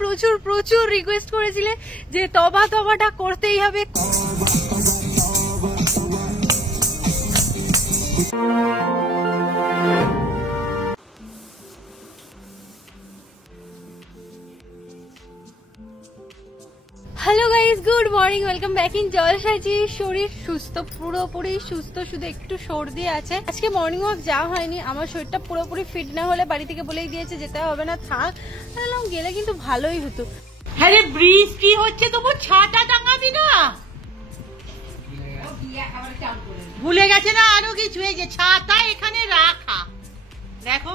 প্রচুর প্রচুর রিকোয়েস্ট করেছিলে যে তবাটা করতেই হবে। Hello guys, good morning, welcome back in জলসাজি। শরীর সুস্থ, পুরোপুরি সুস্থ, শুধু একটু সর্দি আছে। আজকে মর্নিং ওয়াক যাওয়া হয়নি, আমার শরীরটা পুরোপুরি ফিট না হলে বাড়ি থেকে বলেই দিয়েছে যেতে হবে না, থাক। গেলে কিন্তু ভালোই হতো। হ্যাঁ রে, বৃষ্টি হচ্ছে, তবু ছাতা টাঙাবি না? ভুলে গেছে না আরো কিছু? এই যে ছাতা এখানে রাখা, দেখো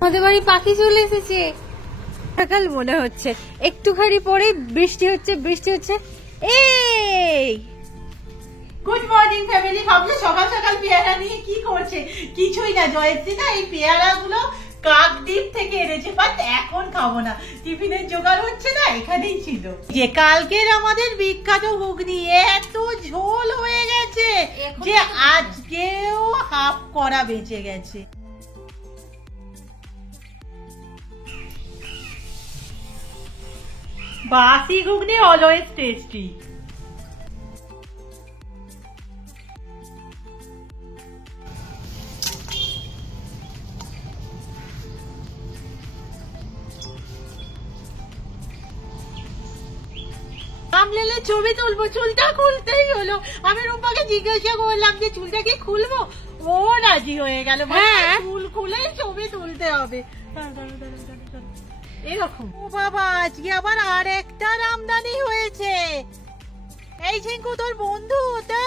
আমাদের বাড়ি পাখি চলে এসেছে। সকাল মনে হচ্ছে একটুখানি পরে বৃষ্টি হচ্ছে। এই গুড মর্নিং ফ্যামিলি। ভাবলে সকাল সকাল পেয়ারা নিয়ে কি করছে? কিছুই না, জয়শ্রী না এই পেয়ারা গুলো কাকদ্বীপ থেকে এনেছে, বাট এখন খাবো না, টিফিনের জোগাড় হচ্ছে না, এখানেই ছিল। যে কালকের আমাদের বিখ্যাত ঘুগনি এত ঝোল হয়ে গেছে যে আজকেও হাফ করা বেঁচে গেছে। বাসি ঘুগনি অলওয়েজ টেস্টি। আমলেলে ছবি তুলবো, চুলটা খুলতেই হলো। আমি রূপাকে জিজ্ঞাসা করলাম যে চুলটা কি খুলবো, ও রাজি হয়ে গেল। হ্যাঁ, চুল খুলেই ছবি তুলতে হবে। এরকম। ও বাবা, আজকে আবার আর একটা আমদানি হয়েছে। এই ঝিঙ্কু তোর বন্ধু, ওটা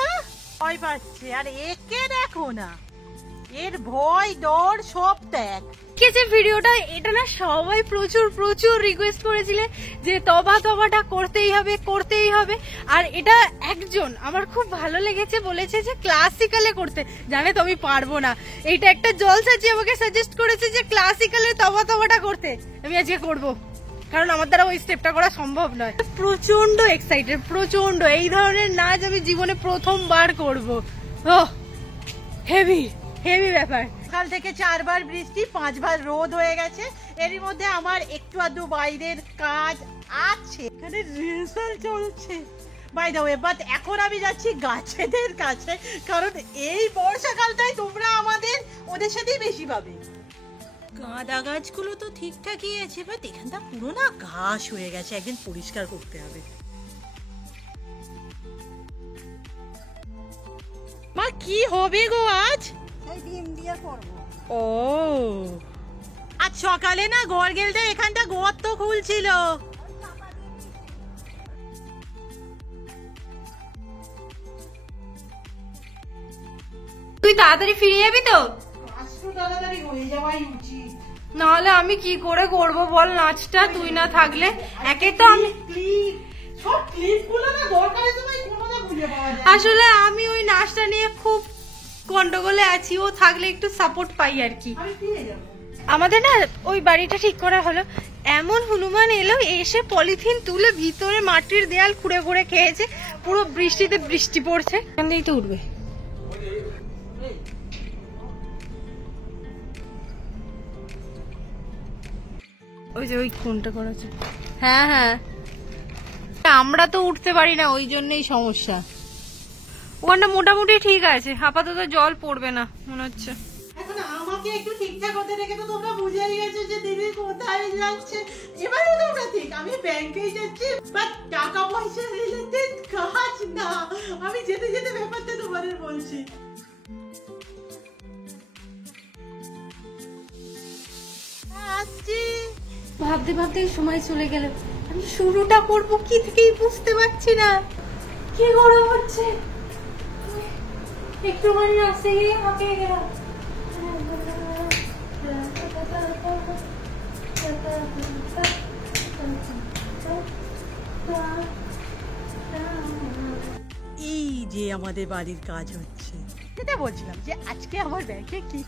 ভয় পাচ্ছে, আর একে দেখো না, এর ভয় ডর সব ত্যাগ। যে ভিডিওটা, এটা না সবাই প্রচুর প্রচুর রিকোয়েস্ট করেছিলে যে তবাটা করতেই হবে। আর এটা একজন আমার খুব ভালো লেগেছে, বলেছে যে ক্লাসিক্যালে করতে। জানে তো আমি পারবো না, এইটা একটা জলসাজি আমাকে সাজেস্ট করেছে যে ক্লাসিক্যালে তবাটা করতে। আমি আজকে করব, কারণ আমার দ্বারা ওই স্টেপটা করা সম্ভব নয়। প্রচন্ড এক্সাইটেড, প্রচন্ড। এই ধরনের নাচ আমি জীবনে প্রথমবার করব। ওহ, হেভি ব্যাপার। সকাল থেকে 4 বার বৃষ্টি, 5 বার রোদ হয়ে গেছে। এরই মধ্যে আমার একটু আধটু বাইরের কাজ আছে, এখানে রিহার্সাল চলছে বাই দ্য ওয়ে। বাট এখন আমি যাচ্ছি গাছেদের কাছে, কারণ এই বর্ষাকালটাই তোমরা ওদের সাথেই বেশি পাবে। গাঁদা গাছগুলো তো ঠিকঠাকই আছে, বাট এখানটা পুরো না ঘাস হয়ে গেছে, একদিন পরিষ্কার করতে হবে। মা কি হবে গো আজ? ও আজ সকালে না গড়গেলটা এখানটা গর্ত খুলছিল। তুই তাড়াতাড়ি ফিরে যাবি তো? তাড়াতাড়ি হয়ে যাওয়াই উচিত, নাহলে আমি কি করে করব বল নাচটা তুই না থাকলে। একে তো আমি আসলে আমি ওই নাচটা নিয়ে খুব গন্ডগোলে আছি, ও থাকলে একটু সাপোর্ট পাই আর কি। আমাদের না ওই বাড়িটা ঠিক করা হলো, এমন হনুমান এলো, এসে পলিথিন তুলে ভিতরে মাটির দেয়াল খুঁড়ে খুঁড়ে খেয়েছে। পুরো বৃষ্টিতে বৃষ্টি পড়ছে, এখান থেকেই তো উঠবে। ওই যে ওই কোনটা করেছে। হ্যাঁ, আমরা তো উঠতে পারি না, ওই জন্যই সমস্যা। ওখানটা মোটামুটি ঠিক আছে, আপাতত জল পড়বে না মনে হচ্ছে। এখন আমাকে একটু ঠিকঠাক হতে রেখে তো তোমরা বুঝেই গেছো যে দিদি কোথায় যাচ্ছে। এবারও তোমরা ঠিক, আমি ব্যাংকেই যাচ্ছি, বাট টাকা পয়সা রিলেটেড কাজ না। আমি যেতে যেতে ব্যাপারটা তোমাদের বলছি। ভাবতে সময় চলে গেল, আমি শুরুটা করবো কি থেকেই বুঝতে পারছি না। কি গরম হচ্ছে, একটুখানি আসতে গিয়ে হাঁপিয়ে গেলাম। এই যে আমাদের বাড়ির কাজ হচ্ছে, যেটা বলছিলাম যে আজকে আমার ব্যাংকে কি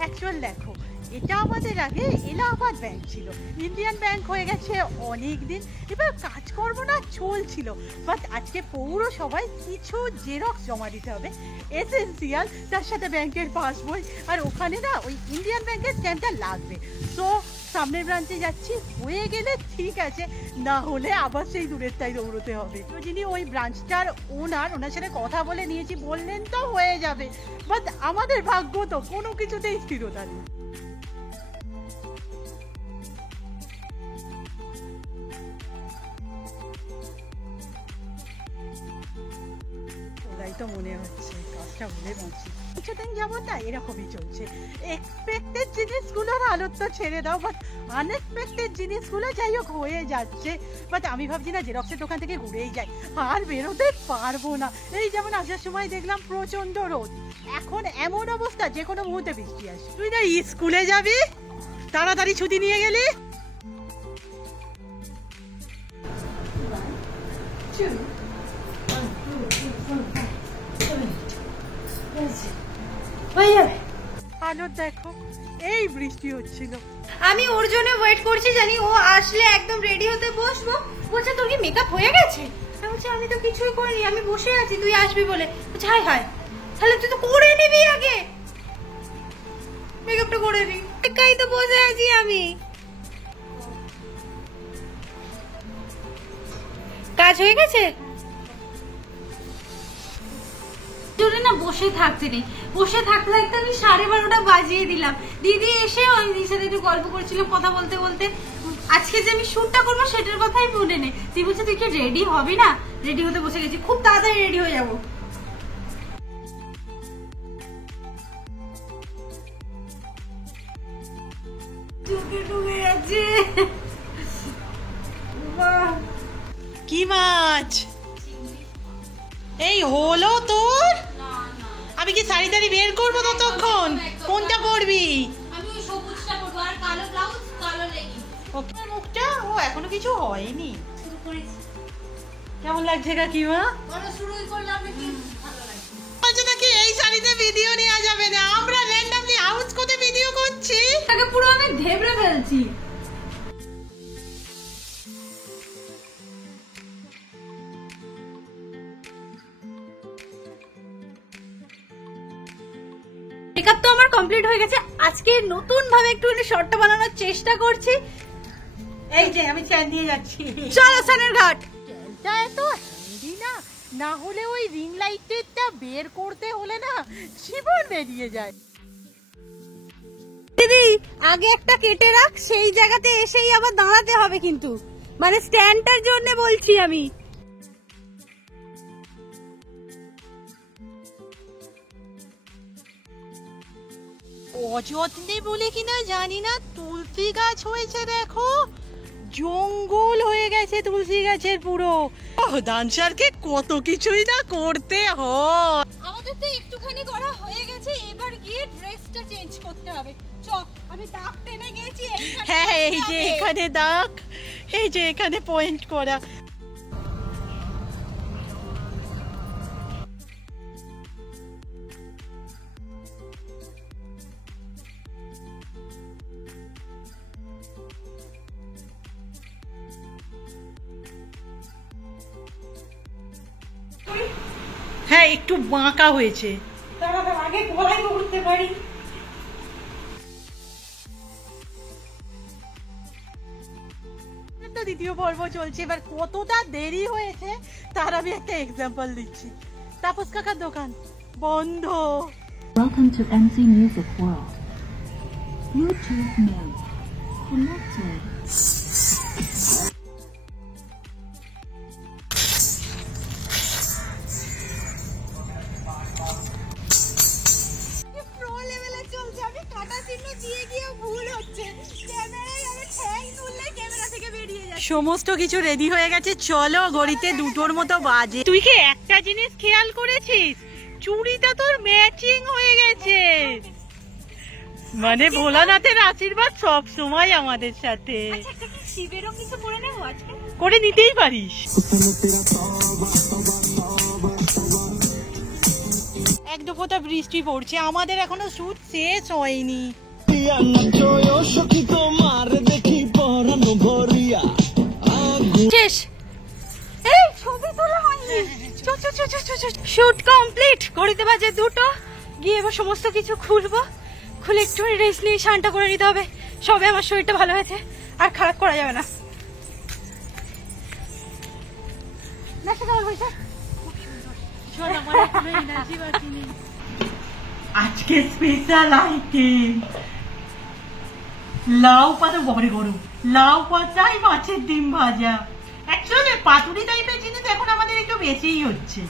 অ্যাকচুয়াল দেখো, এটা আমাদের আগে এলাহাবাদ ব্যাংক ছিল, ইন্ডিয়ান ব্যাংক হয়ে গেছে অনেক দিন। এবার কাজকর্ম না চলছিল, বাট আজকে পৌরসভায় কিছু জেরক্স জমা দিতে হবে এসেন্সিয়াল, তার সাথে ব্যাংকের পাসবই, আর ওখানে না ওই ইন্ডিয়ান ব্যাংকের স্ট্যাম্পটা লাগবে। সো সামনের ব্রাঞ্চে যাচ্ছি, হয়ে গেলে ঠিক আছে, না হলে আবার সেই দূরেরটাই দৌড়তে হবে। তো যিনি ওই ব্রাঞ্চটার ওনার সাথে কথা বলে নিয়েছি, বললেন তো হয়ে যাবে, বাট আমাদের ভাগ্য তো কোনো কিছুতেই স্থিরতা নেই। ওরাই তো মনে হচ্ছে কাজটা হলে বাঁচি। কিছুদিন যাবো না এরকমই চলছে। এক্সপেক্টেড জিনিসগুলোর হালত তো ছেড়ে দাও, বাট আনএক্সপেক্টেড জিনিসগুলো যাই হোক হয়ে যাচ্ছে। বাট আমি ভাবছি না জেরক্সের দোকান থেকে ঘুরেই যাই, আর বেরোতে পারবো না। এই যেমন আসার সময় দেখলাম প্রচন্ড রোদ, এখন এমন অবস্থা যে কোনো মুহূর্তে বৃষ্টি আসে। তুই না স্কুলে যাবি, তাড়াতাড়ি ছুটি নিয়ে গেলি। আলো দেখো, এই বৃষ্টি হচ্ছিল। আমি ওর জন্য ওয়েট করছি, জানি ও আসলে একদম রেডি হতে বসবো। বলছে তোর কি মেকআপ হয়ে গেছে? আমি বলছি আমি তো কিছুই করিনি, আমি বসে আছি তুই আসবি বলে। বলছে হাই হাই, তাহলে তুই তো করে নিবি আগে, মেকআপটা করে নি। একাই তো বসে আছি আমি, কাজ হয়ে গেছে। জোরে না বসে থাকতে নেই, বসে থাকতে থাকতে আমি 12:30 বাজিয়ে দিলাম। দিদি এসে দিদির সাথে একটু গল্প করছিলাম, কথা বলতে বলতে আজকে যে আমি শুটটা করবো সেটার কথাই মনে নেই। তুই বলছে তুই কি রেডি হবি না? রেডি হতে বসে গেছি, খুব তাড়াতাড়ি রেডি হয়ে যাবো। চোখে ঢুকে যাচ্ছে। কি মাছ? এই হলো তোর? আমি কি শাড়ি টাড়ি বের করবো ততক্ষণ? কোনটা পরবি? আমি ওই সবুজটা পরবো, আর কালো ব্লাউজ, কালো লেগিংস। ওকে, মুখটা ও এখনো কিছু হয়নি। শুরু করেছি। কেমন লাগছে কাকিমা? বড় শুরুই করলাম নাকি? ভালো লাগছে। বলছে নাকি এই শাড়িতে ভিডিও নেওয়া যাবে না, আমরা র্যান্ডমলি হাউস কোতে ভিডিও করছি। তাকে পুরো আমি ধেবড়ে ফেলছি। মেকআপ তো আমার কমপ্লিট হয়ে গেছে। আজকে নতুন ভাবে একটু শর্টটা বানানোর চেষ্টা করছি। এই যে আমি চ্যান নিয়ে যাচ্ছি। চলো সানের ঘাট। চ্যানটা এত হ্যান্ডি না, না হলে ওই রিং লাইটটা বের করতে হলে না জীবন বেরিয়ে যায়। দিদি আগে একটা কেটে রাখ, সেই জায়গাতে এসেই আবার দাঁড়াতে হবে কিন্তু, মানে স্ট্যান্ডটার জন্য বলছি আমি। অযত্নে বলে কিনা জানি না তুলসী গাছ হয়েছে, দেখো জঙ্গল হয়ে গেছে তুলসী গাছের পুরো। ডান্সারকে কত কিছুই না করতে হয়। আমাদের তো একটুখানি করা হয়ে গেছে, এবার গিয়ে ড্রেসটা চেঞ্জ করতে হবে। চ, আমি দাগ টেনে গেছি। হ্যাঁ এই যে এখানে দাগ, এই যে এখানে পয়েন্ট করা। হ্যাঁ একটু বাঁকা হয়েছে। আগে গলায় উঠতে পারি। দ্বিতীয় পর্ব চলছে, এবার কতটা দেরি হয়েছে তার আমি একটা এক্সাম্পল দিচ্ছি। তাপস কাকার দোকান বন্ধ। Welcome to MC Music World. Bluetooth mode connected. Pro লেভেলে চলছে, আমি কাটা চিহ্ন দিয়ে গিয়ে ভুল হচ্ছে। ক্যামেরায় আমি ঠ্যাং তুললে ক্যামেরা থেকে বেরিয়ে যায়। সমস্ত কিছু রেডি হয়ে গেছে, চলো ঘড়িতে 2টোর মতো বাজে। তুই কি একটা জিনিস খেয়াল করেছিস? চুড়িটা তোর ম্যাচিং হয়ে গেছে। মানে ভোলানাথের আশীর্বাদ সব সময় আমাদের সাথে। আচ্ছা কি শিবেরও কিছু করে নেবো আজকে? করে নিতেই পারিস। এক দুফোঁটা বৃষ্টি পড়ছে, আমাদের এখনো শুট শেষ হয়নি। শেষ। এই ছবি তোলা হয়নি। Shoot complete. ঘড়িতে বাজে 2টো। গিয়ে এবার সমস্ত কিছু খুলবো, খুলে একটু রেস্ট নিয়ে স্নানটা করে নিতে হবে। সবে আমার শরীরটা ভালো হয়েছে, আর খারাপ করা যাবে না। নেশা কেমন হয়েছে? আজকে স্পেশাল আইটেম লাউ পাতা, বড় গরম লাউ পাতায় মাছের ডিম ভাজা। অ্যাকচুয়ালি পাতুরি টাইপের জিনিস এখন আমাদের একটু বেশিই হচ্ছে।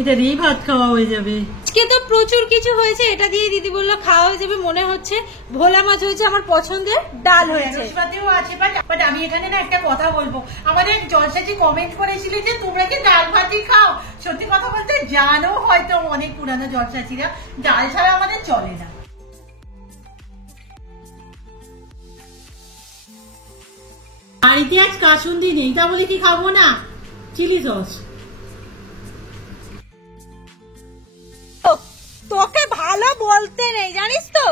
এটা দিয়ে ভাত খাওয়া হয়ে যাবে। আজকে তো প্রচুর কিছু হয়েছে, এটা দিয়ে দিদি বললো খাওয়া হয়ে যাবে। মনে হচ্ছে ভোলা মাছ হয়েছে, আমার পছন্দের ডাল হয়েছে, রসপাতিও আছে। বাট আমি এখানে না একটা কথা বলবো, আমাদের জলসাজি কমেন্ট করেছিলে যে তোমরা কি ডাল ভাতি খাও। সত্যি কথা বলতে জানো হয়তো অনেক পুরানো জলসাচিরা, ডাল ছাড়া আমাদের চলে না। বাড়িতে আজ কাসুন্দি নেই, তা বলে কি খাবো না চিলি সস। তোকে ভালো বলতে নেই জানিস তো।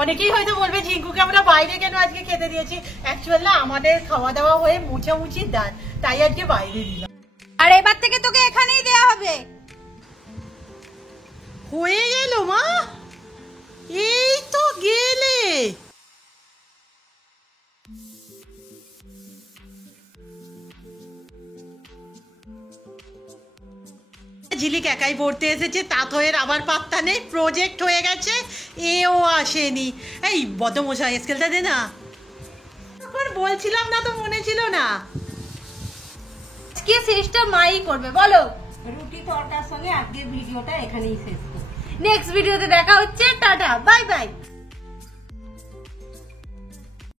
অনেকেই হয়তো বলবে ঝিঙ্কুকে আমরা বাইরে কেন আজকে খেতে দিয়েছি। অ্যাকচুয়ালি না আমাদের খাওয়া দাওয়া হয়ে মুছামুছির দান, তাই আজকে বাইরে দিলাম। আর এবার থেকে তোকে এখানেই দেয়া হবে। হয়ে গেল মা, এই তো গেলে। ঝিলিক একাই পড়তে এসেছে, তাঁতয়ের আবার পাত্তা নেই, প্রজেক্ট হয়ে গেছে, এও আসেনি। এই বদমশাই স্কেলটা দে না, তখন বলছিলাম না তো মনে ছিল না। আজকে শেষটা মাই করবে বলো। রুটি তরকার সঙ্গে আজকে ভিডিওটা এখানেই শেষ। নেক্সট ভিডিওতে দেখা হচ্ছে, টাটা বাই বাই।